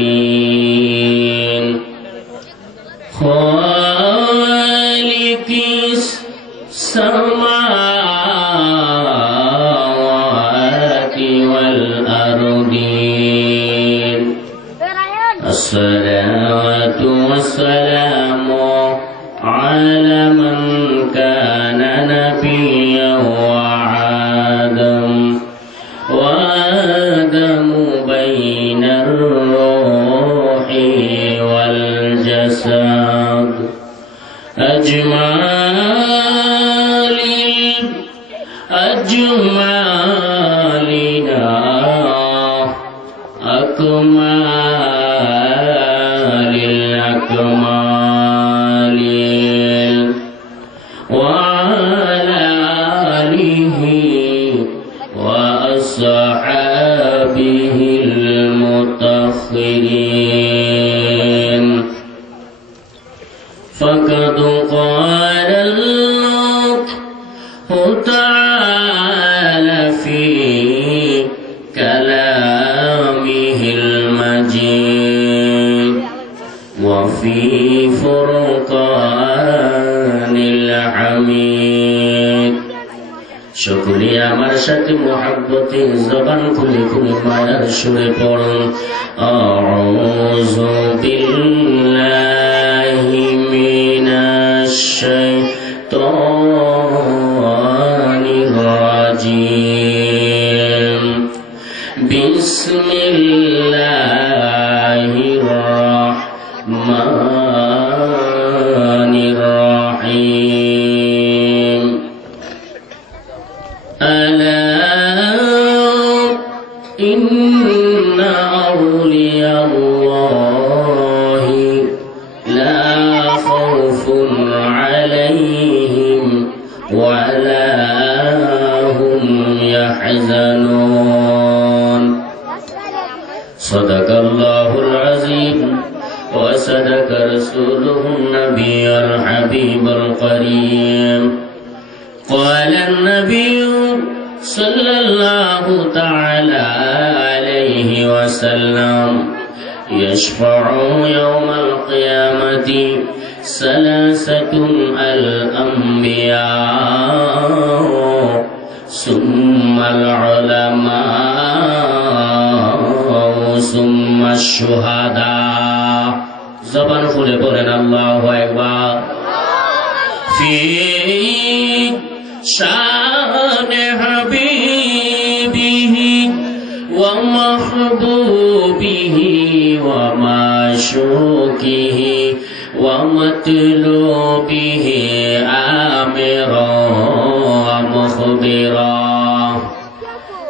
العالمين خالق السماوات والأرضين الصلاة والسلام على من كان نبيا وآدم بين الروح والجسد أجمالنا أكمال الأكمال وعلى آله وأصحابه المطهرين فقد قال الله تعالى في كلامه المجيد وفي فرقان الحميد শুকরিয়া আমার সাথে মুহাব্বতে জবান খুলে খুলে মায়ার সুরে পড়ুন আউযু বিল্লাহি মিনাশ শাইতানির রাজিম বিসমিল্লাহির রাহমানির রাহিম ألا إن أولياء الله لا خوف عليهم ولا هم يحزنون صدق الله العظيم وصدق رسوله النبي الحبيب الكريم قال النبي صلى الله تعالى عليه وسلم يشفع يوم القيامة ثلاثة الأنبياء ثم العلماء ثم الشهداء زبان খুলে বলেন আল্লাহু আকবার في شان حبيبه ومحبوبه ومعشوقه ومطلوبه آمرا ومخبرا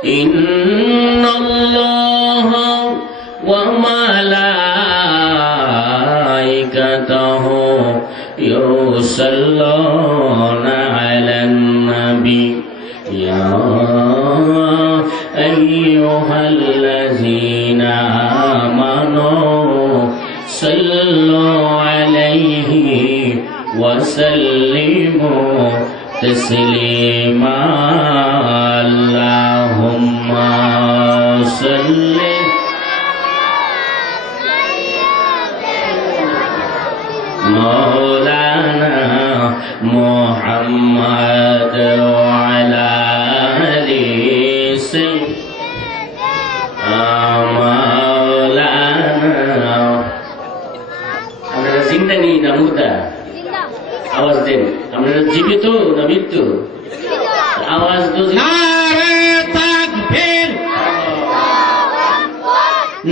إن الله وملائكته يصلون على النبي يا أيها الذين آمنوا صلوا عليه وسلموا تسليما اللهم صل مولانا محمد وعلى آل سيدنا مولانا আমরা জিন্দানি না মুর্দা আওয়াজ দেন আমরা জীবিত না মৃত্যু আওয়াজ তো নারে তাকবীর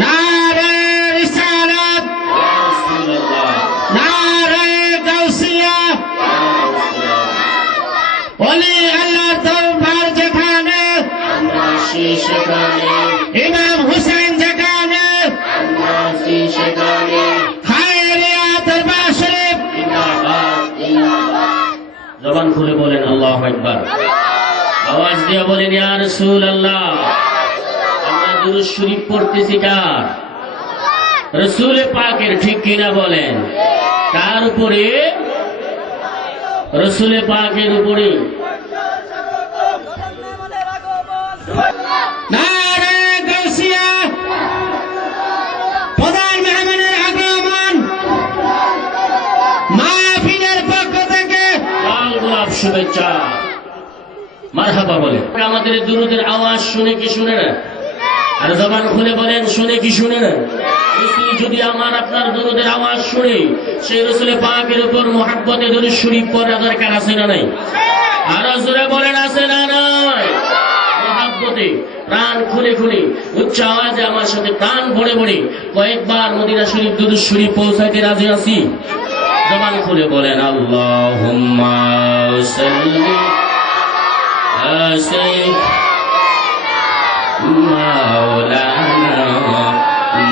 নারে রিসালাত রাসূলুল্লাহ নারে গাউসিয়া ওলি আল্লাহ দরবার যেখানে সেখানে ইমাম হুসেন যেখানে সেখানে খায়রিয়াতের বাশরিফ জিন্দাবাদ জিন্দাবাদ জবান খুলে বলেন আল্লাহু আকবার আওয়াজ দিয়ে বলেন ইয়া রাসূলুল্লাহ আমরা দুরূদ শরীফ পড়তেছি কার রাসূল পাকের ঠিক কিনা বলেন কার উপরে রাসূল পাকের উপরে নারে গাউসিয়া প্রধান শুভেচ্ছা মারহাবা বলে। আমাদের দুরূদের আওয়াজ শুনে কি শুনে না? আর জবান খুলে বলেন শুনে কি শুনে না? রসুল যদি আমার আপনার দুরূদের আওয়াজ শুনে, সেই রসুল পাকের উপর মুহাব্বতে দুরূদ শরীফ পড়া দরকার আছে না নাই? আর জোরে বলেন আছে না নাই? মুহাব্বতে প্রাণ খুলে খুলে উচ্চ আওয়াজে আমার সাথে প্রাণ ভরে ভরে কয়েকবার মদিনা শরীফ দুরূদ শরীফ পৌঁছাইতে রাজি আছি। জবান খুলে বলেন আল্লাহুম্মা সাল্লি আলা মাওলানা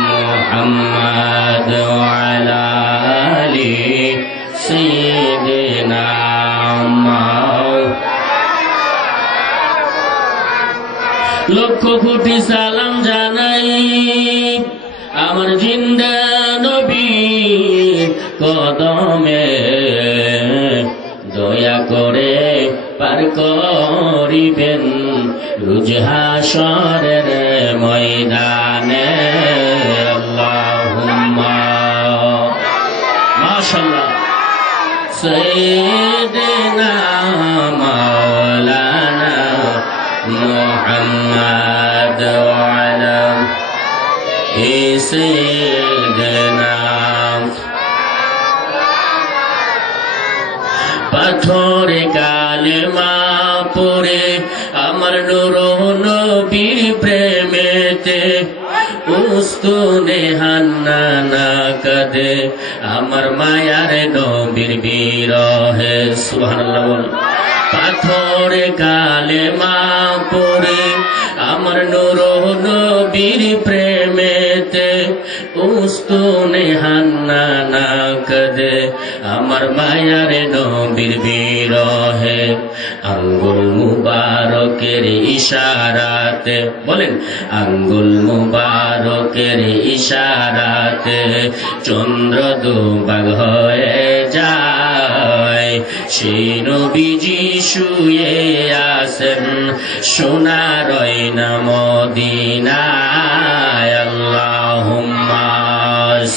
মুহাম্মাদ ওয়া আলা আলি সাইয়্যিদিনা লক্ষ কোটি সালাম জানাই আমার জিন্দা নবী কদমে, দয়া করে পার করিবেন রোজ হাশরের ময়দানে। আল্লাহুম্মা মাশাআল্লাহ সাইয়্যিদিনা মাওলানা মুহাম্মাদ ওয়া আলা সাইয়্যিদিনা। পাথরে কালেমা পড়ে আমার নূর নবীর প্রেমেতে উস্তুনে হান্নানা কাঁদে আমার মায়ার নবীর বিরহে। সুবহানাল্লাহ বল। পাথরে কালেমা পড়ে আমার নূর নবীর প্রেমেতে উস্তুনে হান্নানা কাঁদে আমার মায়ার নবীর বিরহে। আঙ্গুল মুবারকের ইশারাতে বলেন, আঙ্গুল মুবারকের ইশারাতে চন্দ্র দুভাগ হয়ে যায়, সেই নবীজি শুয়ে আছেন সোনার আয়না মদিনায়। আল্লাহুম্মা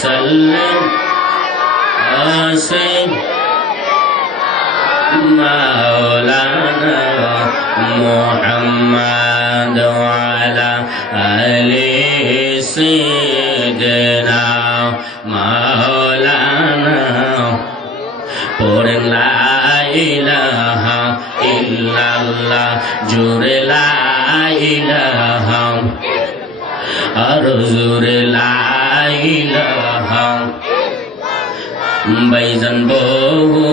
সাল্লি আলা মাওলানা মুহাম্মাদ ওয়া আলা আলি সাইয়্যিদিনা মাওলানা। পড়েন লা ইলাহা ইল্লাল্লাহ, জোরে লা ইলাহা, আর জোরে লা ইলাহা। ভাইজান বহু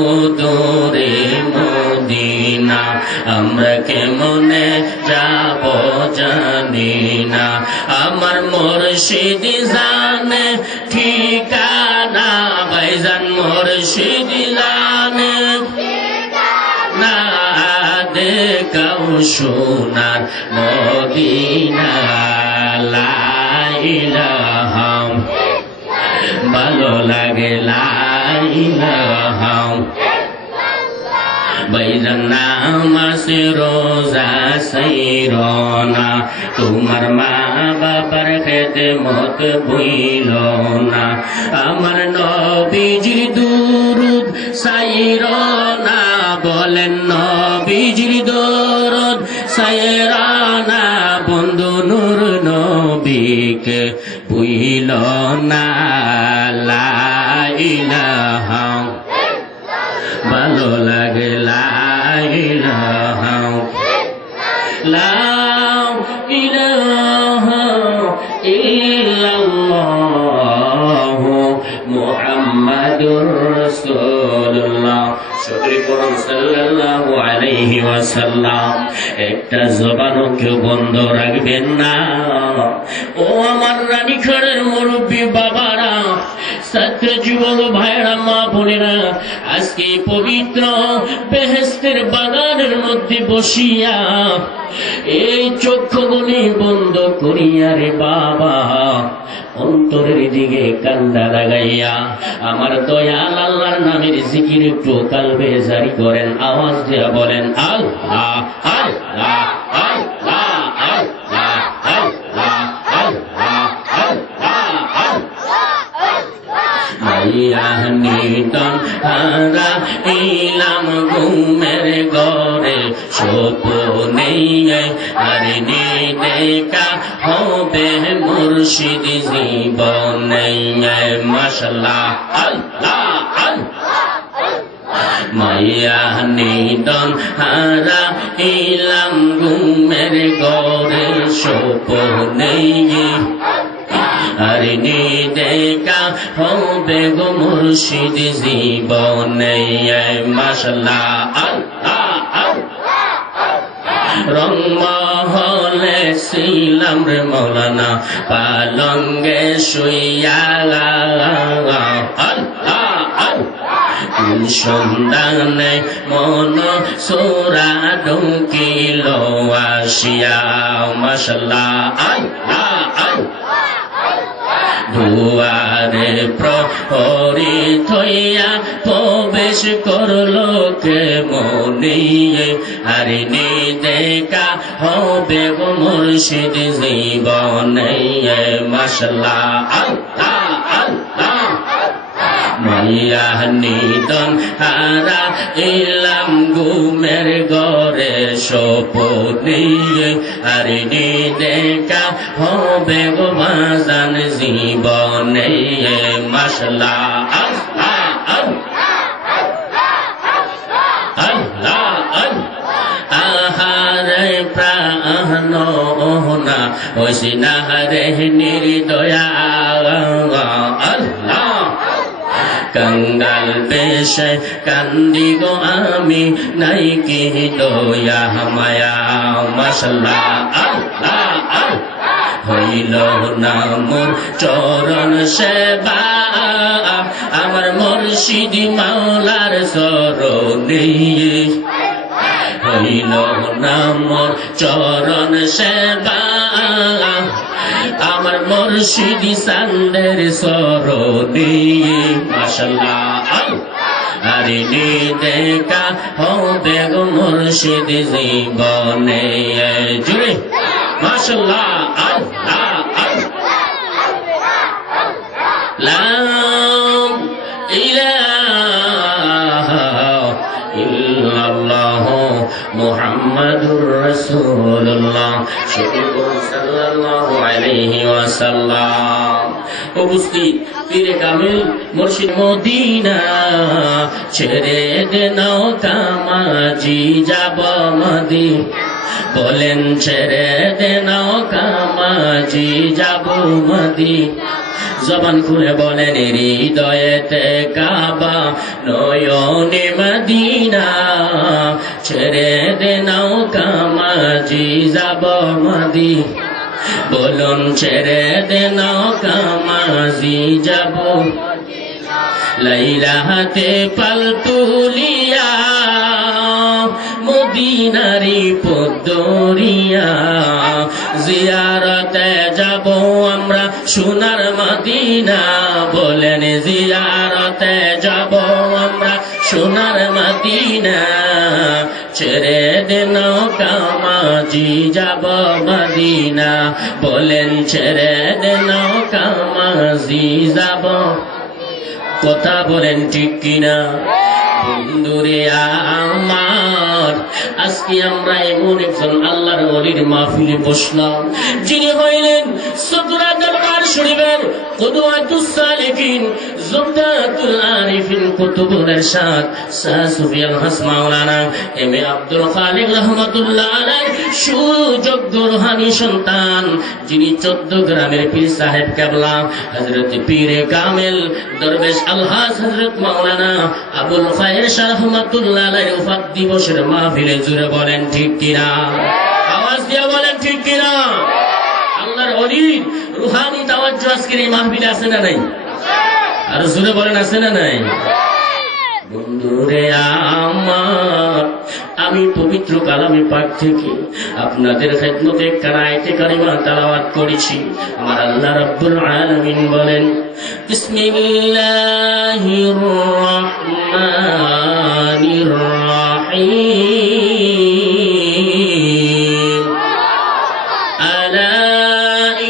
দূরে মদিনা, আমরা কেমনে যাব জানি না, আমার মুর্শিদ জানে ঠিকানা। ভাইজান মুর্শিদ জানে না, দেখাও সোনার মদিনা। লা ইলাহা ভালো লাগে লা ইলাহা। ভাইজান নামাজ রোজা সাইরনা, তোমার মা বাবার খেদমত ভুইল না, আমার নবীজির দুরূদ সাইরনা। বলেন নবীজির দুরূদ সাইরনা, বন্ধু নূর নবীকে ভুইল না। লা ইলাহা ভালো লাগে লা ইলাহা, লা ইলাহা ইল্লাল্লাহ মুহাম্মাদুর রাসূলুল্লাহ সাল্লাল্লাহু আলাইহি ওয়াসাল্লাম। একটা জবানও কেউ বন্ধ রাখবেন না। ও আমার রানীখানের মুরব্বী বাবারা, ছাত্র যুবক ভাইরা, মা বোনেরা, আজকে পবিত্র বেহেশতের বাগানের মধ্যে বসিয়া এই চক্ষুগুলি বন্ধ করিয়া রে বাবা অন্তরের দিকে কান্দা লাগাইয়া আমার দয়াল আল্লাহর নামের জিকির একটু কালবে জারি করেন। আওয়াজ দিয়ে বলেন আল্লাহ আল্লাহ আল্লাহ আল্লাহ আল্লাহ আল্লাহ আল্লাহ। মাইয়া নিদন হারা ইলাম ঘুমের ঘরে স্বপ্নে আরে দেখা হবে মুর্শিদ জীবনে মাশাআল্লাহ আল্লাহ মাইয়া নিদন হারা ইলাম ঘুমের ঘরে স্বপ্নে আরে দেখা হবে গো মুর্শিদ জীবনে মাশাআল্লাহ আল্লাহ রংমহলে ছিলাম রে মৌলানা পালঙ্গে শুইয়া সন্ধানে মন সোরা ডুকিল আসিয়া মাশাআল্লাহ আল্লাহ দুয়ারে প্রহরী থইয়া প্রবেশ করলো কে মনে আরে দেখা হবে গো মুর্শিদ জীবনে মাশাআল্লাহ আল্লাহ মাইয়া নিদন হারা ইলাম ঘুমের ঘরে স্বপ্নে আরে দেখা হবে গো মাজান জীবনে মাশাআল্লাহ আহারে প্রাণ না ওসি না রে নির্দয়া আল্লাহ कंगाल बेशे कांदी गो आमी नहीं की दया माया माशाल्लाह अल्लाह হইল না মোর চরণ সেবা আমার মুর্শিদ মাওলার চরণে হইল না মোর চরণ সেবা আমার মুর্শিদ সান্দের চরণে মাশাআল্লাহ আরে দেখা হবে গো মুর্শিদ জীবনে জুড়ে মাশাআল্লাহ লা ইলাহা ইল্লাল্লাহ মুহাম্মাদুর রাসূলুল্লাহ সাল্লাল্লাহু আলাইহি ওয়াসাল্লাম। উপস্থিত পীরে কামিল মুর্শিদ মদিনা ছেড়ে দে নৌকা মাঝি যাব মদিনা বলেন ছেড়ে দে নৌকা মাঝি যাব মদিনা জবান খুলে বলেন হৃদয়েতে কাবা নয়নে মদিনা ছেড়ে দে নৌকা মাঝি যাব মদিনা বলুন ছেড়ে দে নৌকা মাঝি যাব লাইলা হাতে পাল তুলিয়া মদিনারি পদরিয়া জিয়ারতে যাব আমরা সোনার মদিনা বলেন জিয়ারতে যাব আমরা সোনার মদিনা ছেড়ে দে নৌকা মাঝি যাব মদিনা বলেন ছেড়ে দে নৌকা মাঝি যাব কথা বলেন ঠিক কিনা বন্ধুরে আমার আজকে আমরা এমন একজন আল্লাহর ওলির মাহফিলে বসলাম যিনি হইলেন সদরা দরবার শরীফের কুদওয়াতুস সালিকিন জুবদাতুল আরিফিন কুতুবুল ইরশাদ শাহ সুফিয়ান হাস মাওলানা এম এ আব্দুল খালিক রাহমাতুল্লাহ আলাইহি সুযোগ্য রুহানি সন্তান যিনি 14 গ্রামের পীর সাহেব কেবলা হযরত পীরে কামিল দরবেশ আলহাজ হযরত মাওলানা আবুল খায়ের শাহ রাহমাতুল্লাহ আলাইহি ওফাত দিবসের মাহফিলে জুড়ে বলেন ঠিক কিনা আওয়াজ দিয়ে বলেন ঠিক কিনা আল্লাহর ওলির রুহানি তাওয়াজ্জুহ আজকের এই মাহফিলে আছে না নাই আর জুড়ে বলেন আছে না নাই বন্ধুরে আমার আমি পবিত্র কালামে পাক থেকে আপনাদের খেদমতে একটা আয়াতে কারিমা তেলাওয়াত করেছি আমার আল্লাহ রাব্বুল আলামিন বলেন বিসমিল্লাহির রহমানির রহিম আলা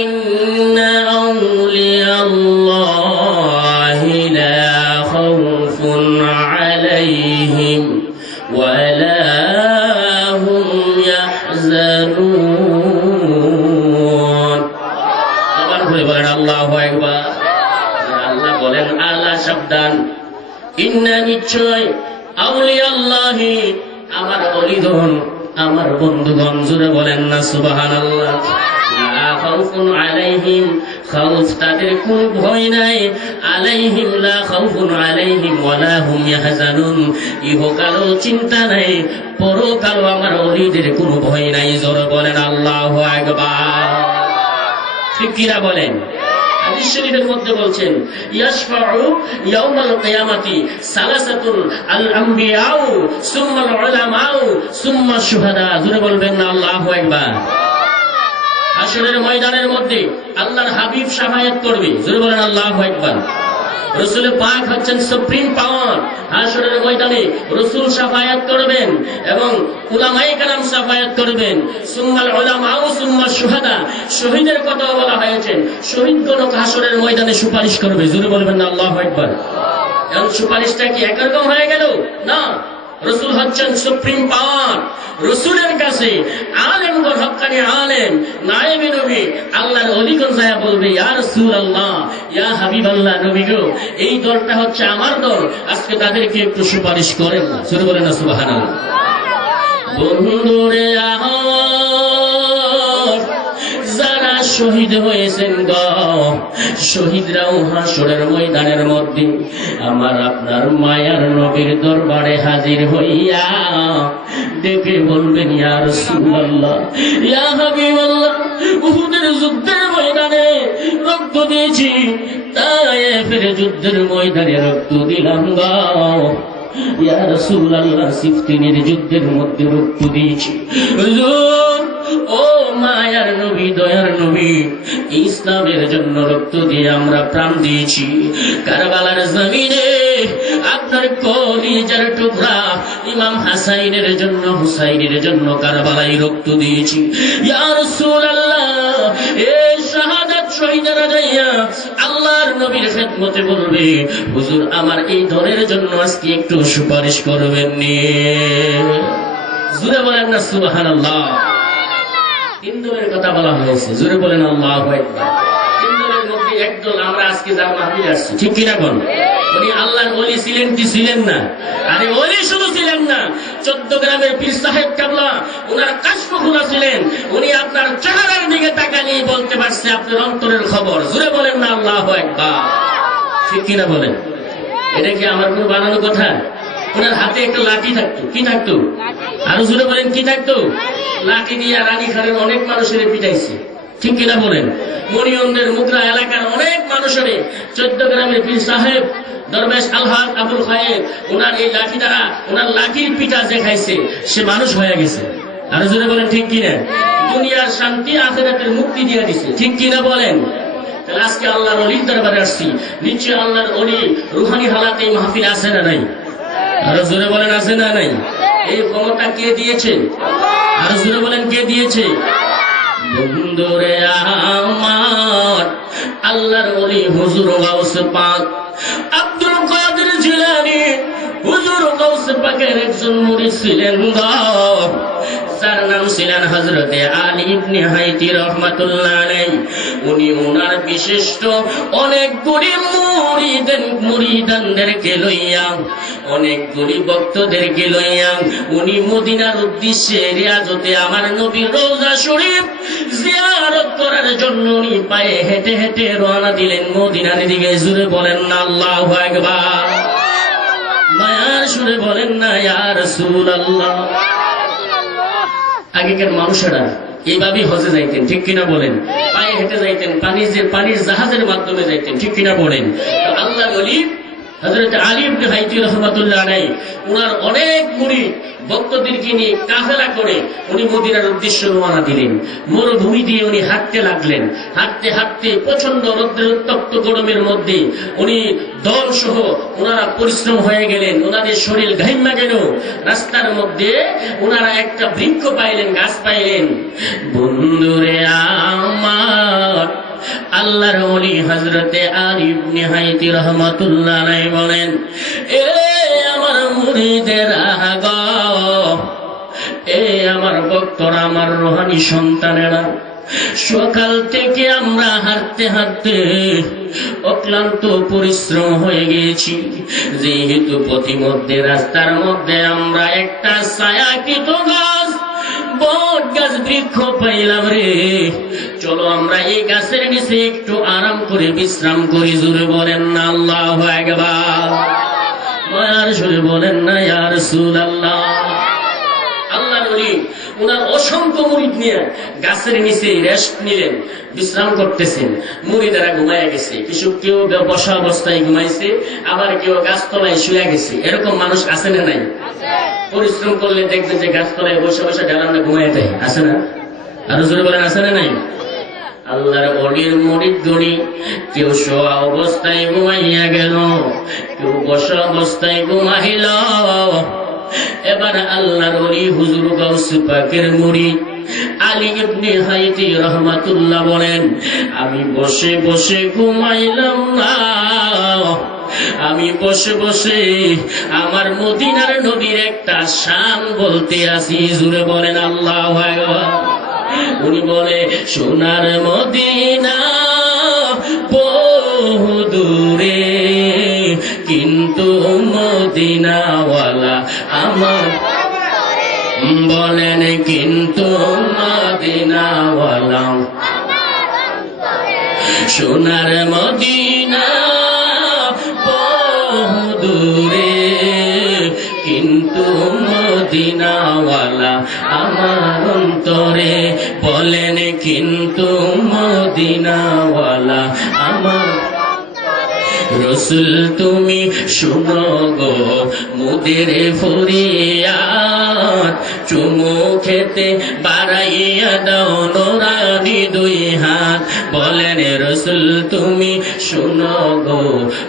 ইন্না আউলিয়াল্লাহি লা আকবার। আল্লাহ বলেন আলা সাবধান, ইন্না নিশ্চয় আউলিয়া আল্লাহি আমার ওলিগণ, আমার বন্ধুগণ, জোরে বলেন না সুবহানাল্লাহ। লা খাউফুন আলাইহিম, খাউফ তাদের কোনো ভয় নাই, আলাইহিম লা খাউফুন আলাইহিম ওয়ালা হুম ইয়াহজানুন, ইহকালও চিন্তা নাই, পরকালও আমার ওলিদের কোনো ভয় নাই। জোরে বলেন আল্লাহু আকবার। ঠিক কিনা বলেন? হাদিস শরীফের মধ্যে বলছেন ইয়াশফাউ ইয়াউমাল কিয়ামাতি সালাসাতুল আল আমবিয়াউ সুম্মাল উলামাউ সুম্মা শুহাদা। জোরে বলবেন না আল্লাহু আকবার। হাশরের ময়দানের মধ্যে আল্লাহর হাবিব শাফায়াত করবে। জোরে বলেন আল্লাহু আকবার। রাসূল পাক হচ্ছেন সুপ্রিম পাওয়ার। হাশরের ময়দানে রাসূল শাফায়াত করবেন এবং উলামায়ে কেরাম শাফায়াত করবেন। সুম্মাল উলামাউ সুম্মা শুহাদা, শহীদের কথা বলা হয়েছে, শহীদগণ হাশরের ময়দানে সুপারিশ করবে। জোরে বলবেন না আল্লাহু আকবার। এখন সুপারিশটা কি একরকম হয়ে গেল? না, রাসূল হচ্ছেন সুপ্রিম পাওয়ার। রাসূলের কাছে আলেমগণ, হক্কানি আলেম, নায়েবে নবী, আল্লাহর ওলিগণ যায় বলবে ইয়া রাসূলুল্লাহ, ইয়া হাবিবাল্লাহ, নবী গো, এই দলটা হচ্ছে আমার দল, আজকে তাদেরকে একটু সুপারিশ করেন না। শুরু বলেন না সুবহানাল্লাহ। বন্ধুরে যারা শহীদ হয়েছেন গো, শহীদরাও হাশরের ময়দানের মধ্যে আমার আপনার মায়ার নবীর দরবারে হাজির হইয়া ডেকে বলবেন ইয়া রাসূলুল্লাহ, ইয়া হাবিবাল্লাহ, উহুদের যুদ্ধের ময়দানে রক্ত দিয়েছি, তায়েফের যুদ্ধের ময়দানে রক্ত দিলাম গো, ইয়া রাসূলুল্লাহ, সিফতিনের যুদ্ধের মধ্যে রক্ত দিয়েছি। হুজুর, ও মায়ার নবী, দয়ার নবী, ইসলামের জন্য রক্ত দিয়ে আমরা প্রাণ দিয়েছি। কারবালার জমিনে আপনার কলিজার টুকরা ইমাম হাসাইনের জন্য, হুসাইনের জন্য কারবালায় রক্ত দিয়েছি। ইয়া রাসূলুল্লাহ, এই শাহাদাত শহীদেরা যাইয়া আল্লাহর নবীর খেদমতে বলবে হুজুর, আমার এই দলের জন্য আজকে একটু সুপারিশ করবেন নি। জোরে বলেন না সুবহানাল্লাহ। তিন দলের কথা বলা হয়েছে, জোরে বলেন আল্লাহু আকবার। তিন দলের মধ্যে একদল আমরা আজকে যার মাহফিলে আসছি, ঠিক কিনা বল? উনি আল্লাহর ওলি ছিলেন কি ছিলেন না? আরে ওলি শুধু ছিলেন না, 14 গ্রামের পীর সাহেব কাবলা ওনার কাশফ খোলা ছিলেন। উনি আপনার চেহারার দিকে তাকালেই বলতে পারছে আপনার অন্তরের খবর। জোরে বলেন না আল্লাহু আকবার। ঠিক কিনা বলেন? এটা কি আমার কোনো বানানো কথা? ওনার হাতে একটা লাঠি থাকতো, কি থাকতো? আরো জোরে বলেন কি থাকতো? লাঠি দিয়ে রানী খানের অনেক মানুষের পিটাইছে, ঠিক কিনা বলেন? মনিয়ন্দের মুদ্রা এলাকার অনেক মানুষের 14 গ্রামের পীর সাহেব দরবেশ আলহাজ আবুল খায়ের ওনার এই লাঠি দ্বারা, ওনার লাঠির পিঠা যে খাইছে সে মানুষ হয়ে গেছে। আরো জোরে বলেন ঠিক কিনা? দুনিয়ার শান্তি আখিরাতের মুক্তি দিয়ে দিছে, ঠিক কিনা বলেন? তাহলে আজকে আল্লাহর ওলির দরবারে আসছি, নিশ্চয় আল্লাহর ওলি রুহানি হালাতে এই মাহফিল আছে না নাই? আরো জোরে বলেন আছে না নাই? এই ক্ষমতা কে দিয়েছে? আরো জোরে বলেন কে দিয়েছে? বন্ধুরে আমার আল্লাহর ওলি হুজুর গাউস পাক আব্দুল কাদের জিলানী, হুজুর গাউস পাকের একজন মুরিদ ছিলেন গো, যার নাম ছিলেন হযরতে আলী ইবনে হাইতি রাহমাতুল্লাহ আলাইহি। উনি ওনার বিশিষ্ট অনেকগুলি মুরিদানদেরকে লইয়া, অনেকগুলি ভক্তদেরকে লইয়া উনি মদিনার উদ্দেশ্যে রিয়াজতে আমার নবীর রওজা শরীফ জিয়ারত করার জন্য উনি পায়ে হেঁটে হেঁটে রওনা দিলেন মদিনার দিকে। জোরে বলেন না আল্লাহু আকবার। মায়ার সুরে বলেন না ইয়া রাসূলুল্লাহ। আগেকার মানুষেরা এইভাবেই হজে যাইতেন, ঠিক কিনা বলেন? পায়ে হেঁটে যাইতেন, পানির জাহাজের মাধ্যমে যাইতেন, ঠিক কিনা বলেন? আল্লাহর ওলি হযরত আলী ইবনে হাইতি রাহমাতুল্লাহ আলাইহি ওনার অনেক মুরিদ ভক্তদেরকে নিয়ে কাফেলা করে উনি মদিনার উদ্দেশ্যে রওনা দিলেন। মরুভূমি দিয়ে উনি হাঁটতে লাগলেন। হাঁটতে হাঁটতে প্রচন্ড রৌদ্রের উত্তপ্ত গরমের মধ্যে উনি দল সহ ওনারা পরিশ্রম হয়ে গেলেন, ওনাদের শরীর ঘাইমা গেল। রাস্তার মধ্যে ওনারা একটা বৃক্ষ পাইলেন, গাছ পাইলেন। বন্ধুরে আমার আল্লাহর ওলি হযরতে আলী ইবনে হাইতি রাহমাতুল্লাহ আলাইহি বলেন, এ আমার মুরিদেরা গো, এ আমার ভক্তরা, আমার রুহানি সন্তানেরা, সকাল থেকে আমরা হাঁটতে হাঁটতে অক্লান্ত পরিশ্রম হয়ে গিয়েছি। যেহেতু পথিমধ্যে রাস্তার মধ্যে আমরা একটা ছায়াকৃত গাছ, বট গাছ বৃক্ষ পাইলাম রে। চলো আমরা এই গাছের নিচে একটু আরাম করে বিশ্রাম করি। জোরে বলেন না আল্লাহু আকবার। মায়ার সুরে বলেন না ইয়া রাসূলুল্লাহ। আল্লাহর ওলি ওনার অসংখ্য মুরিদ নিয়ে গাছের নিচে রেস্ট নিলেন, বিশ্রাম করতেছেন। মুরিদারা ঘুমায় গেছে, কিছু কেউ বসা অবস্থায় ঘুমাইছে, আবার কেউ গাছতলায় শুয়ে গেছে। এরকম মানুষ আছে না নাই? পরিশ্রম করলে দেখবেন যে গাছতলায় বসে বসে জানালা ঘুমায় যায়, আছে না? আরো জোরে বলেন আছে না নাই? আল্লাহর অলির মুরিদ গড়ি কেউ শোয়া অবস্থায় ঘুমাইয়া গেল, কেউ বসা অবস্থায় ঘুমাইল। এবার আল্লাহর ওলি হুজুর গাউস পাকের মুরিদ আলী ইবনে হাইতি রাহমাতুল্লাহ বলেন, আমি বসে বসে ঘুমাইলাম না, আমি বসে বসে আমার মদিনার নবীর একটা শান বলতে আসি। জুড়ে বলেন আল্লাহু আকবার। উনি বলে, সোনার মদিনা বহু দূরে, কিন্তু মদিনাওয়ালা আমার, বলেন কিন্তু মদিনাওয়ালা, সোনার মদিনা বহু দূরে, কিন্তু মদিনাওয়ালা আমার অন্তরে, বলেন কিন্তু মদিনাওয়ালা আমার। রসুল তুমি শুনো গো মুদের ফরিয়াদ, চুমু খেতে বাড়াইয়া দাও নোরানি দুই হাত। বলেন রসুল তুমি শুনো গো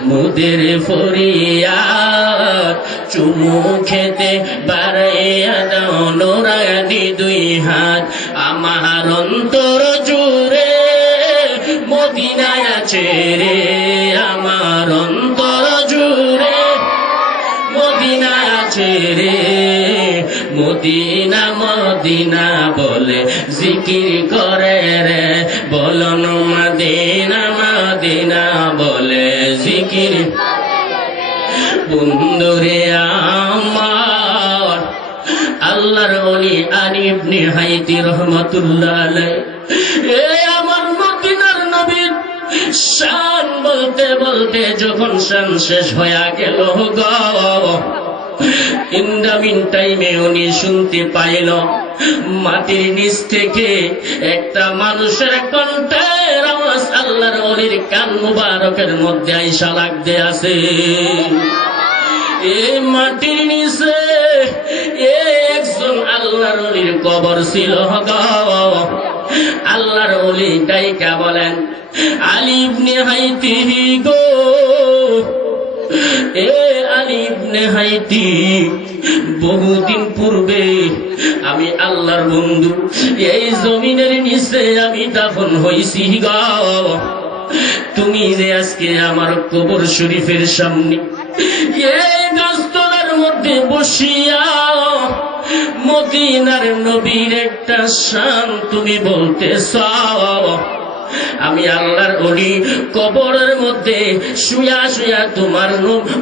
মুদের ফরিয়াদ, চুমু খেতে বাড়াইয়া দাও নোরানি দুই হাত। আমার অন্তর জুড়ে মদিনায় আছে রে, আমার অন্তর জুড়ে মদিনা আছে রে। মদিনা মদিনা বলে জিকির করে রে, বলন মদিনা মদিনা বলে জিকির। বন্ধুরে আমার আল্লাহর ওলি আলী ইবনে হাইতি রাহমাতুল্লাহ আলাইহি, এ আমার মদিনার নবীর শান বলতে বলতে যখন শান শেষ হয়ে গেল গো, ইন দ্য মিন টাইমে উনি শুনতে পাইল মাটির নিচ থেকে একটা মানুষের কণ্ঠের আওয়াজ আল্লাহর ওলির কান মুবারকের মধ্যে আইসা লাগতে আছে। এই মাটির নিচে একজন আল্লাহর ওলির কবর ছিল গো। আল্লাহর ওলি ডাইকা বলেন, আলী ইবনে হাইতি গো, এ আলী ইবনে হাইতি, বহুদিন পূর্বে আমি আল্লাহর বন্ধু এই জমিনের নিচে আমি দাফন হইছি গো। তুমি যে আজকে আমার কবর শরীফের সামনে এই গাছতলার মধ্যে বসিয়া মদিনার নবীর একটা শান তুমি বলতেছ, আমি আল্লাহর ওলি কবরের মধ্যে শুয়া শুয়া তোমার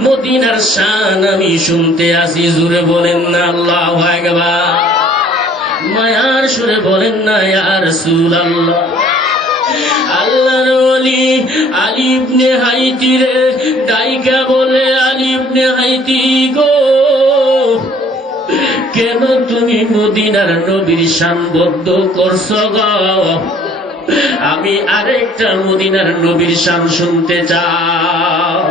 মদিনার শান আমি শুনতে আসি। জুড়ে বলেন না আল্লাহু আকবার। মায়ার সুরে বলেন না ইয়া রাসূলুল্লাহ। আল্লাহর ওলি আলী ইবনে হাইতি রে ডাইকা বলে, আলী ইবনে হাইতি গো, কেন তুমি মদিনার নবীর শান বদ্ধ করছো গো? আমি আরেকটা মদিনার নবীর শান শুনতে চাই।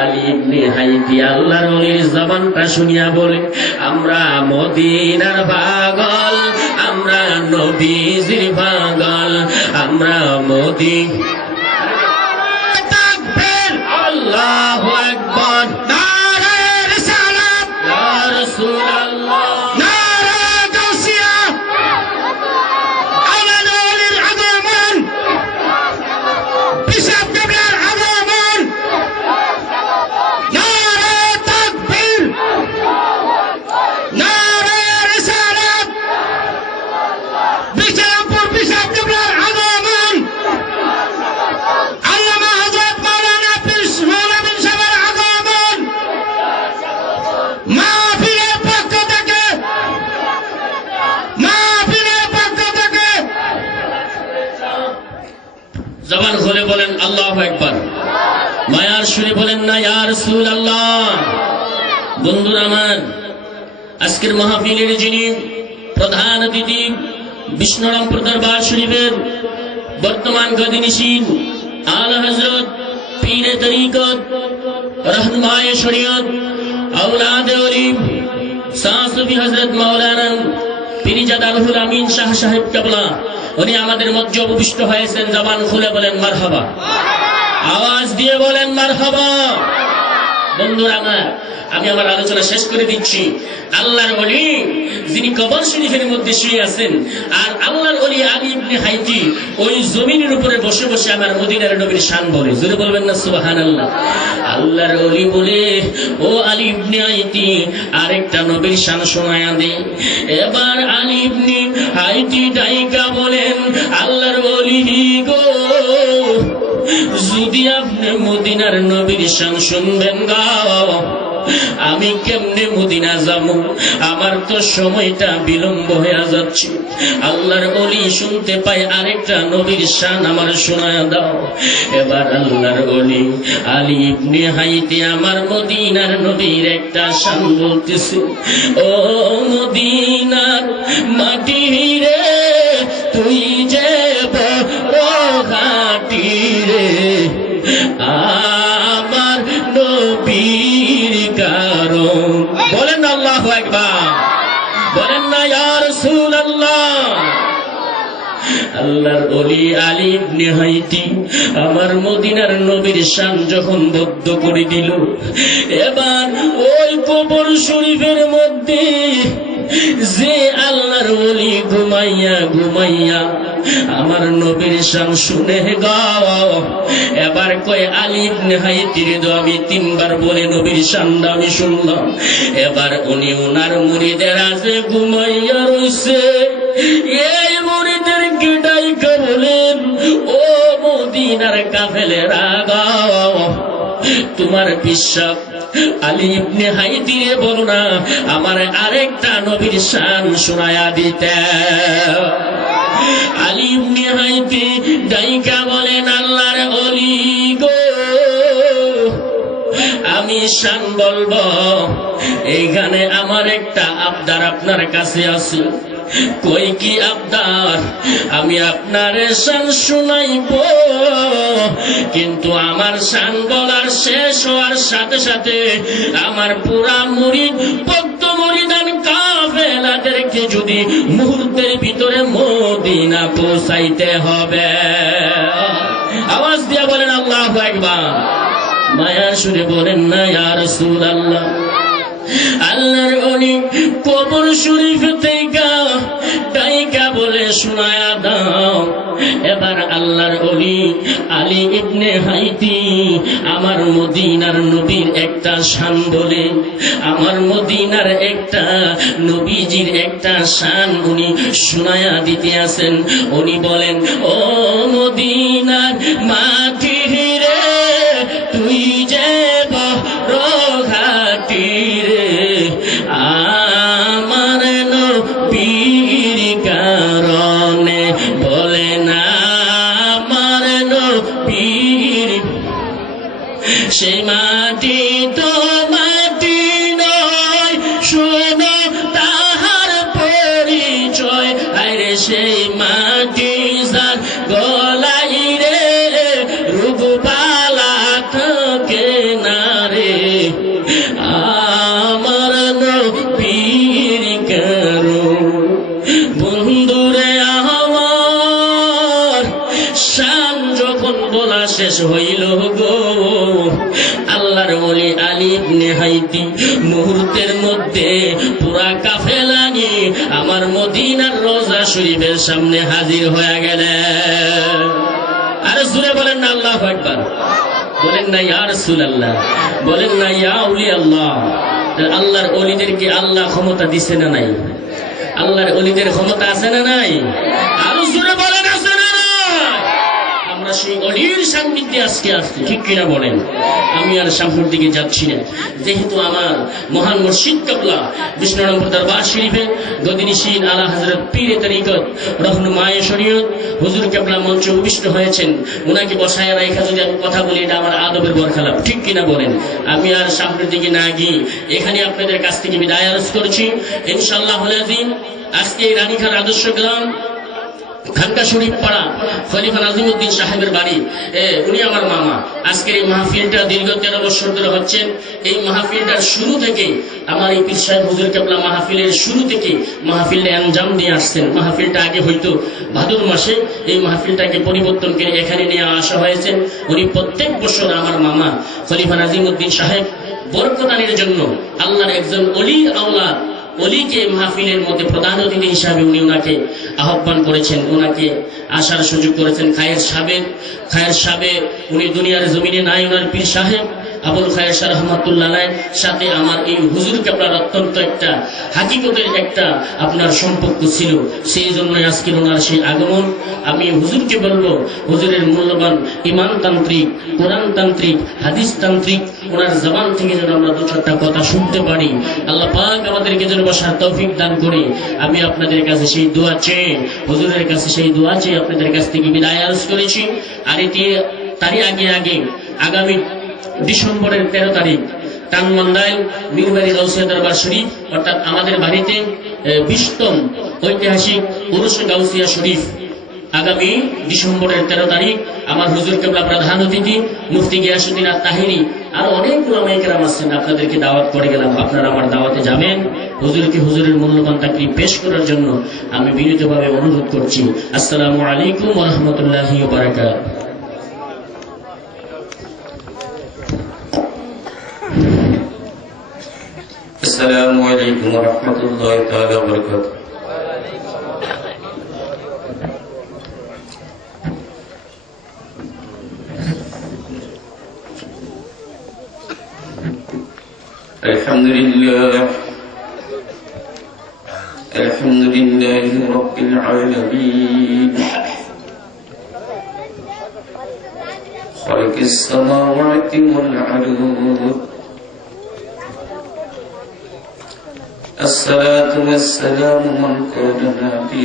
আলী ইবনে হাইতি আল্লাহর ওলির জবানটা শুনিয়া বলে, আমরা মদিনার পাগল, আমরা নবীজির পাগল, আমরা আল্লাহু আকবার। নারে রিসালাত ইয়া রাসূলুল্লাহ, নারে গাউসিয়া, আমাদের ওলির আগমন, পিসাব কেবলার আগমন, নারে তাকবীর, নারে রিসালাত, বিজয়পুর আওয়াজ শুনে বলেন না ইয়া রাসূলুল্লাহ। বন্ধুরা আমার, আজকের মাহফিলের যিনি প্রধান অতিথি, বিষ্ণুরামপুর দরবার শরীফের বর্তমান গদিনিশীন আলা হযরত পীরে তরিকত রহনুমায়ে শরীয়ত আওলাদে ওলি সাসুফি হযরত মাওলানা পীরজাদা রুহুল আমিন শাহ সাহেব কেবলা, উনি আমাদের মধ্যে উপবিষ্ট হয়েছেন। জবান খুলে বলেন মারহাবা, আওয়াজ দিয়ে বলেন মারহাবা। বন্ধুরা আমার, আমি আমার আলোচনা শেষ করে দিচ্ছি। আল্লাহর ওলি যিনি কবর শরীফের মধ্যে শুয়ে আছেন, আর আল্লাহর ওলি আলী ইবনে হাইতি ওই জমিনের উপরে বসে বসে আমার মদিনার নবীর শান বলে। জোরে বলবেন না সুবহানাল্লাহ। আল্লাহর ওলি বলে, ও আলী ইবনে হাইতি আরেকটা নবীর শান শোনায়া দে। এবার আলী ইবনে হাইতি ডাইকা বলেন, আল্লাহর ওলি গো, যদি আপনি মদিনার নবীর শান শুনবেন গাও, আমি কেমনে মদিনা যাবো? আমার তো সময়টা বিলম্ব হয়ে যাচ্ছে। আল্লাহর ওলি শুনতে পাই আরেকটা নবীর শান আমার শোনায়া দাও। এবার আল্লাহর ওলি আলী ইবনে হাইতি আমার মদিনার নবীর একটা শান বলতেছে, ও মদিনার মাটি রে, তুই যে বড় ঘাটি রে, আমার নবীর কারণ। বলেন না আল্লাহু আকবার, বলেন না ইয়া রাসূলুল্লাহ। আল্লাহর ওলি আলী ইবনে হাইতি আমার মদিনার নবীর শান যখন বদ্ধ করে দিল, এবার ওই কবর শরীফের মধ্যে যে আল্লাহর ওলি ঘুমাইয়া ঘুমাইয়া আমার নবীর শান শুনে গাও, এবার কয় আলী ইবনে হাইতির দো আমি তিনবার বলে নবীর শানটা আমি শুনলাম। এবার উনি ওনার মুরিদের আছে ঘুমাইয়া রইছে, এই মুরিদেরকে ডাইকা বলেন, ও মদিনার কাফেলেরা গাও, তোমার বিশ্বাস আলী ইবনে হাইতি রে বলো না আমার আরেকটা নবীর শান শোনায়া দিতে। আলী ইবনে হাইতি ডাইকা বলেন, আল্লাহর ওলি গো, আমি শান বলবো, এইখানে আমার একটা আবদার আপনার কাছে আছে। কই কি আবদার? আমি আপনার শান শুনাইব, কিন্তু আমার শান বলার শেষ হওয়ার সাথে সাথে আমার পুরা মুরিদ ভক্ত মুরিদান কাফেলাদেরকে যদি মুহূর্তের ভিতরে মদিনা পৌঁছাইতে হবে। আওয়াজ দিয়ে বলেন আল্লাহু আকবার। মায়ার সুরে বলেন না ইয়া রাসূলুল্লাহ। আল্লাহর ওলি কবর শরীফ থেকে ডাইকা বলে শোনায়া দাও। এবার আল্লাহর ওলি আলী ইবনে হাইতি আমার মদিনার নবীর একটা শান বলে, আমার মদিনার একটা নবীজির একটা শান উনি শোনায়া দিতে আছেন। উনি বলেন, ও মদিনার মাটি রে, তুই যে বড় ঘাটি রে, আমার নবীর কারণে বলে না আমার নবীর। সেই মাটি তো মাটি নয়, শোনো তাহার পরিচয়। আরে সেই মাটি যার গলাই রে, রূপবালা থাকে না রে, আমার নবীর কারণ। বন্ধুরে আমার শান যখন বলা শেষ হইল গো, আল্লাহর ওলি আলী ইবনে হাইতি মুহূর্তের মধ্যে পুরা কাফেলা নিয়ে আমার মদিনার রোজা শরীফের সামনে হাজির হয়ে গেলেন। আরে জোরে বলেন না আল্লাহু আকবার, বলেন না ইয়া রাসূলুল্লাহ, বলেন না ইয়া আউলি আল্লাহ। আল্লাহর ওলিদেরকে আল্লাহ ক্ষমতা দিছে না নাই? আল্লাহর ওলিদের ক্ষমতা আছে না নাই? আরো জোরে বলেন আছে না নাই? আমরা সেই অলির সান্নিধ্যে আজকে আসছে, ঠিক কিনা বলেন? আমি আর সামনের দিকে যাচ্ছি না, যেহেতু আমার মহান মুর্শিদ কিবলা বিষ্ণুনগর দরবার শরীফে গদিনিশীন আলা হযরত পীরে তরিকত রহনুমায়ে শরীয়ত হুজুর কিবলা মঞ্চে উপবিষ্ট হয়েছেন। ওনাকে বসায় রেখে যদি আমি কথা বলি, এটা আমার আদবের বরখেলাপ, ঠিক কিনা বলেন? আমি আর সামনের দিকে না গিয়ে এখানে আপনাদের কাছ থেকে বিদায় আরজ করছি ইনশাআল্লাহুল আযীম। আজকে এই রানীখার আদর্শ গ্রাম খানকা শরীফ পাড়া খলিফা নাজিমউদ্দিন সাহেবের বাড়ি, উনি আমার মামা। আজকের এই মাহফিলটা দীর্ঘ 13 বছর ধরে হচ্ছেন। এই মাহফিলটার শুরু থেকে আমার এই পীর সাহেব হুজুর কিবলা মাহফিলের শুরু থেকে মাহফিলটা আঞ্জাম দিয়ে আসছেন। মাহফিলটা আগে হয়তো ভাদর মাসে, এই মাহফিলটাকে পরিবর্তন করে এখানে নিয়ে আসা হয়েছে। উনি প্রত্যেক বছর আমার মামা খলিফা নাজিমউদ্দিন সাহেব বরকতানের জন্য আল্লাহর একজন অলির আওলাদ অলিকে মাহফিলের মধ্যে প্রধান অতিথি হিসাবে উনি ওনাকে আহ্বান করেছেন, ওনাকে আসার সুযোগ করেছেন। খায়ের সাহেব উনি দুনিয়ার জমিনে নাই, ওনার পীর সাহেব আবুল খায়ের শাহ রহমাতুল্লাহ আলাইহির সাথে আমার এই হুজুর কিবলার অত্যন্ত একটা হাকিকতের একটা আপনার সম্পর্ক ছিল। সেই জন্যই আজকের ওনার সেই আগমন। আমি হুজুরকে বলবো, হুজুরের মূল্যবান ইমানতান্ত্রিক, কোরআনতান্ত্রিক, হাদিসতান্ত্রিক ওনার জবান থেকে যেন আমরা 2-4টা কথা শুনতে পারি। আল্লাহ পাক আমাদেরকে যেন বসার তৌফিক দান করে। আমি আপনাদের কাছে সেই দোয়া চেয়ে, হুজুরের কাছে সেই দোয়া চেয়ে আপনাদের কাছ থেকে বিদায় আরজ করেছি। আর তারই আগে আগামী ডিসেম্বরের 13 তারিখ টানমন্ডাইল মিরবাড়ি গাউসিয়া দরবার শরীফ, অর্থাৎ আমাদের বাড়িতে 20তম ঐতিহাসিক উরুস গাউসিয়া শরীফ আগামী ডিসেম্বরের 13 তারিখ আমার হুজুর কিবলা প্রধান অতিথি মুফতি গিয়াসউদ্দিন আত-তাহিরি আরো অনেক উলামায়ে কেরাম আছেন। আপনাদেরকে দাওয়াত করে গেলাম, আপনারা আমার দাওয়াতে যাবেন। হুজুরকে হুজুরের মূল্যবান তাকরীর পেশ করার জন্য আমি বিনীতভাবে অনুরোধ করছি। আসসালামু আলাইকুম ওয়া রাহমাতুল্লাহি ওয়া বারাকাতুহু। السلام عليكم ورحمة الله تعالى وبركاته. الحمد لله رب العالمين خالق السماوات والأرض. الصلاة والسلام من كوننا في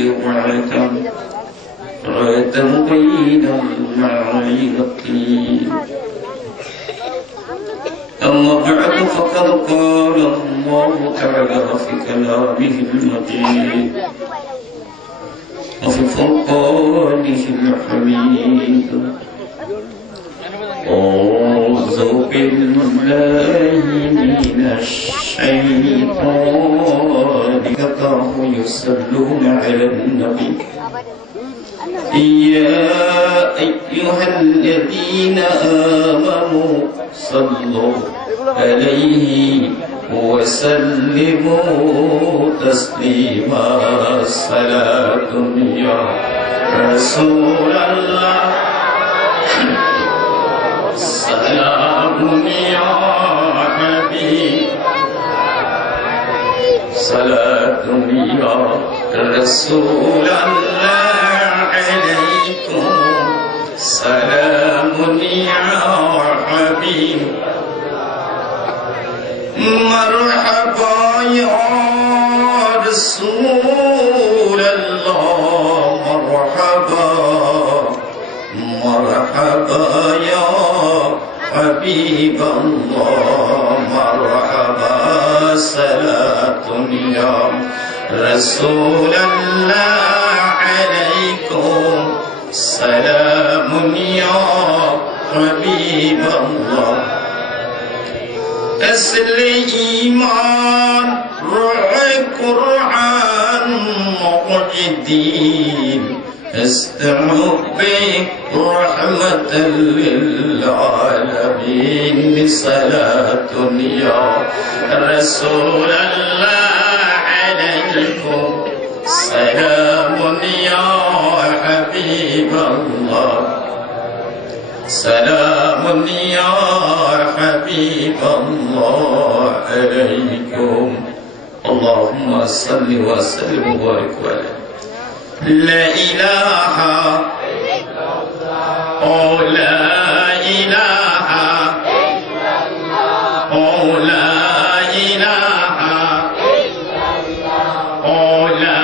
رأيت بين المعيرتين. أما بعد فقد قال الله تعالى في كلامه المجيد وفي فرقانه الحميد. أعوذ بالله من الشيطان كفروا يصلون على النبي يا أيها الذين آمنوا صلوا عليه وسلموا تسليما. صلاة يا رسول الله سلام يا حبيب صلاة يا رسول الله عليكم سلام يا حبيب. مرحبا يا رسول الله مرحبا مرحبا يا حبيب الله مرحبا. صلاة يا رسول الله عليكم سلام يا حبيب الله. أصل إيمان روح قرآن مجدين استعب رحمة للعالمين. صلاة يا رسول الله عليكم سلام يا حبيب الله سلام يا حبيب الله عليكم. اللهم صل وسلم وبارك عليه. لا إله إلا الله ও লা ইলাহা ও লা ইলাহা ও লা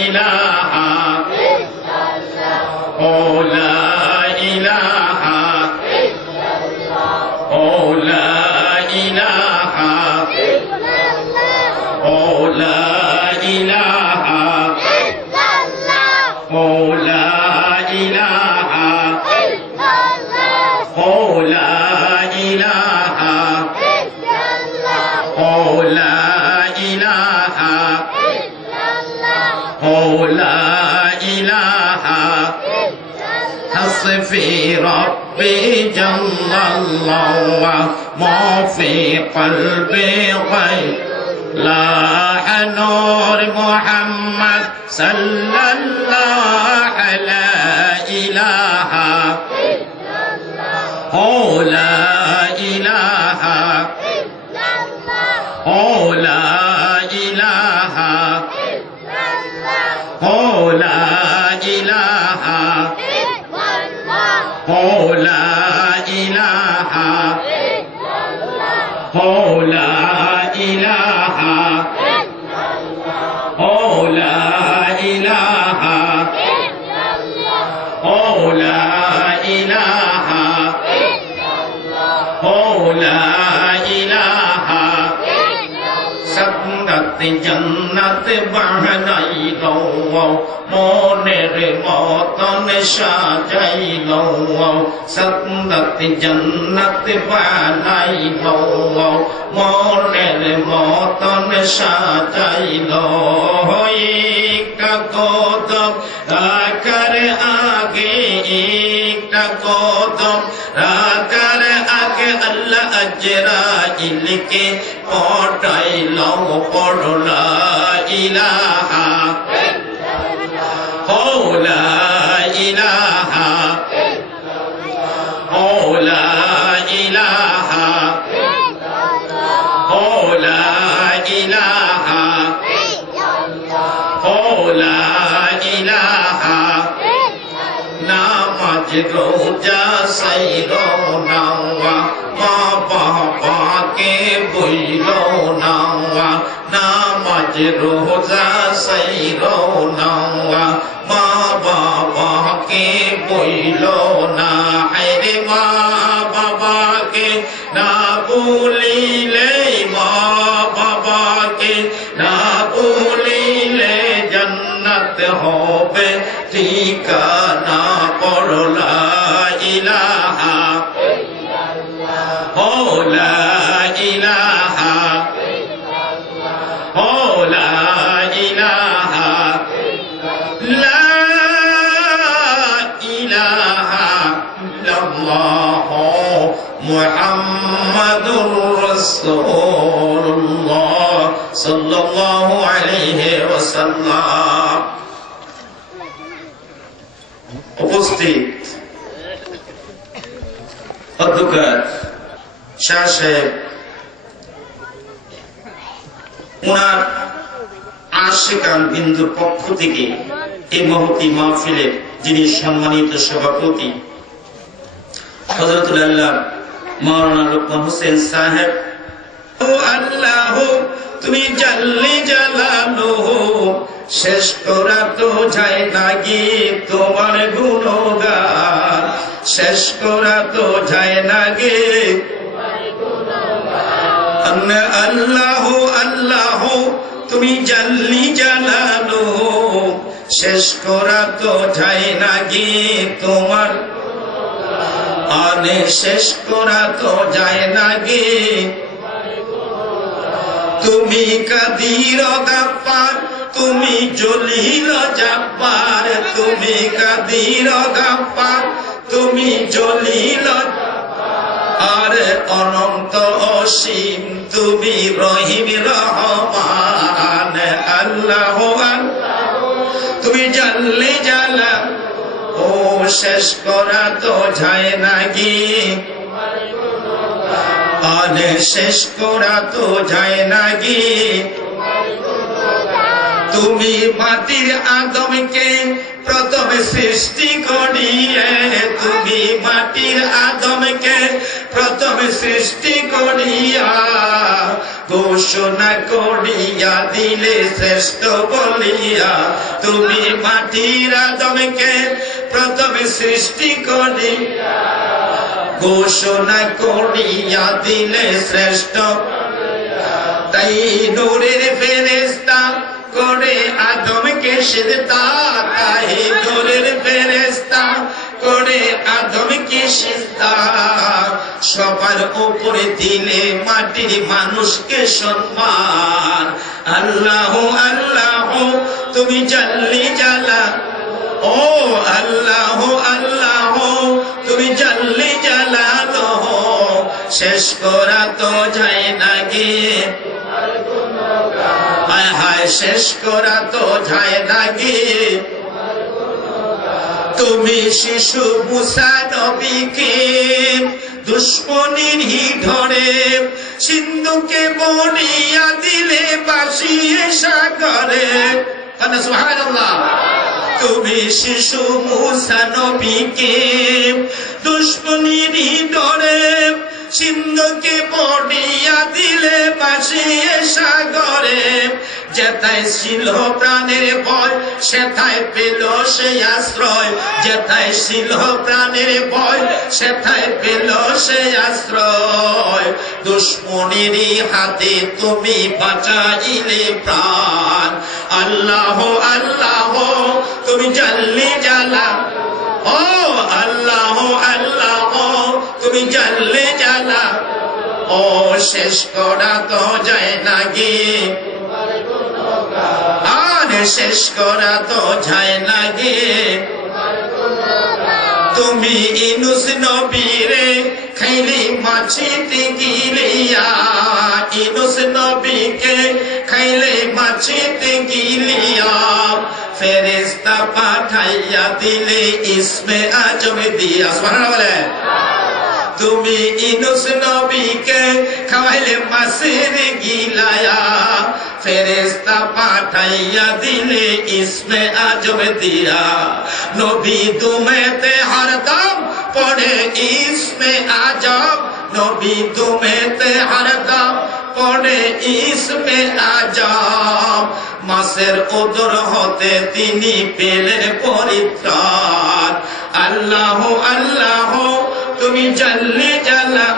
ইলাহা ও লা ইলাহা ও লা ইলাহা ও লা ইলাহা ও লা ইলাহা ও লা ইলাহা ও লা ইলাহা ও লা ইলাহা حسبي ربي جل الله ما في قلبي غير لا نور محمد صلى الله على إله هو لا إله هو لا إله هو لا إله هو لا إله هو لا إله هو لا إله هو لا إله هو لا إله سبنت جنت বানাইলো মনের মতন সাজাইলো সন্নত জন্নত বানাইলো মনের মতন সাজাইলো একটা কদম রাখার আগে একটা কদম রাখার আগে আল্লাহ আজরাইলকে পাঠাইলো পড়লা ইলাহা ও লা ইলাহা ও লা ইলাহা ও লা ইলাহা ও লা ইলাহা নামাজ রোজা সাইরো নাওয়া মা বাবাকে বইলো নাওয়া নামাজ রোজা সাইরো নাওয়া মা বাবাকে বইলো না হায়রে মা বাবাকে না বলিলে মা বাবাকে না বলিলে জান্নাত হবে ঠিকানা পড়লা ইলাহা ও লা ইলাহা ও লা ইলাহা লা ইলাহা ইল্লাল্লাহ মুহাম্মাদুর রাসূলুল্লাহ সাল্লাল্লাহু আলাইহি ওয়াসাল্লাম। উপস্থিত অধ্যক্ষ শাহ সাহেব ওনার আশিকান বিন্দুর পক্ষ থেকে এই মহতি মাহফিলের যিনি সম্মানিত সভাপতি হযরতুল আল্লাহ মাওলানা লোকমান হোসেন সাহেব, ও আল্লাহ তুমি জাল্লি জালালুহু শেষ করা তো যায় না গে তোমার গুণগান, শেষ করা তো যায় না গে আল্লাহ আল্লাহ তুমি জাল্লি জালালুহু শেষ করা তো যায় না গে তোমার আনে শেষ করা তো যায় না গে তুমি কাদির গাফফার তুমি জলিল জাব্বার, তুমি কাদির গাফফার তুমি জলিল আর অনন্ত অসীম তুমি রহিম রহমান। আল্লাহ তুমি জাল্লি জালাল ও শেষ করা তো যায় না গে আনে শেষ করা তো যায় না গে তুমি মাটির আদমকে প্রথমে সৃষ্টি করিয়ে, তুমি মাটির আদমকে প্রথমে সৃষ্টি করিয়া ঘোষণা করিয়া দিলে শ্রেষ্ঠ বলিয়া। তুমি মাটির আদমকে প্রথমে সৃষ্টি করিয়া ঘোষণা করিয়া দিলে শ্রেষ্ঠ। তাই নূরের ফেরেশতা করে আদমকে সিজদা, তাই নূরের ফেরেশতা করে আদমকে সিজদা। সবার উপরে দিলে মাটির মানুষকে সম্মান। আল্লাহ আল্লাহ তুমি জাল্লি জালা, ও আল্লাহ আল্লাহ তুমি জাল্লি জালালো। শেষ করা তো যায় না গে, হায় হায় শেষ করা তো যায় না গে। তুমি শিশু মুসা নবীকে দুশ্মনীর হিড়ে সিন্ধুকে বনিয়া দিলে বাসিয়ে সাগরে। সুবহানাল্লাহ। তুমি শিশু মুসা নবীকে দুশ্মনীর হিড়ে সিন্ধুকে বনিয়া দিলে বাসিয়ে সাগরে। যেথায় ছিল প্রাণের ভয় সেথায় পেল সে আশ্রয়, যেথায় ছিল প্রাণের ভয় সেথায় পেল সে আশ্রয়। দুশ্মনেরই হাতে তুমি বাঁচাইলে প্রাণ। আল্লাহ আল্লাহ তুমি জাল্লি জালা, ও আল্লাহ আল্লাহ তুমি জাল্লি জালা। ও শেষ করা তো যায় না গে, আর শেষ করা তো যায় না গে। তুমি ইনুস নবীরে খাইলে মাছিতে গিলিয়া, ইনুস নবীকে খাইলে মাছিতে গিলিয়া। ফেরেশতা পাঠাইয়া দিলে ইসমে আজম দিয়া। সুবহানাল্লাহ বলে। তুমি ইনুস নবীকে খাওয়াইলে মাছের গিলায়া, ফেরেশতা পাঠাইয়া দিলে ইসমে আজম দিয়া। নবী তুমেতে হরদম পড়ে ইসমে আজম, নবী তুমেতে হরদম পড়ে ইসমে আজম। মাসের উদর হতে তিনি পেলে পরিত্রাণ। আল্লাহ আল্লাহ তুমি জাল্লি জালা,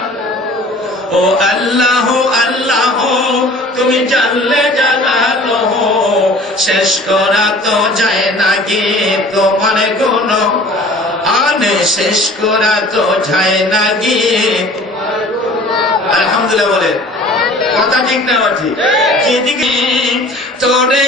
ও আল্লাহ আল্লাহ তুমি জাল্লে জালালো। শেষ করা তো যায় না গে তোমার গুণ, আনে শেষ করা তো যায় না গে। আলহামদুলিল্লাহ বলে কথা ঠিক না ঠিক? যেদিকে তোরে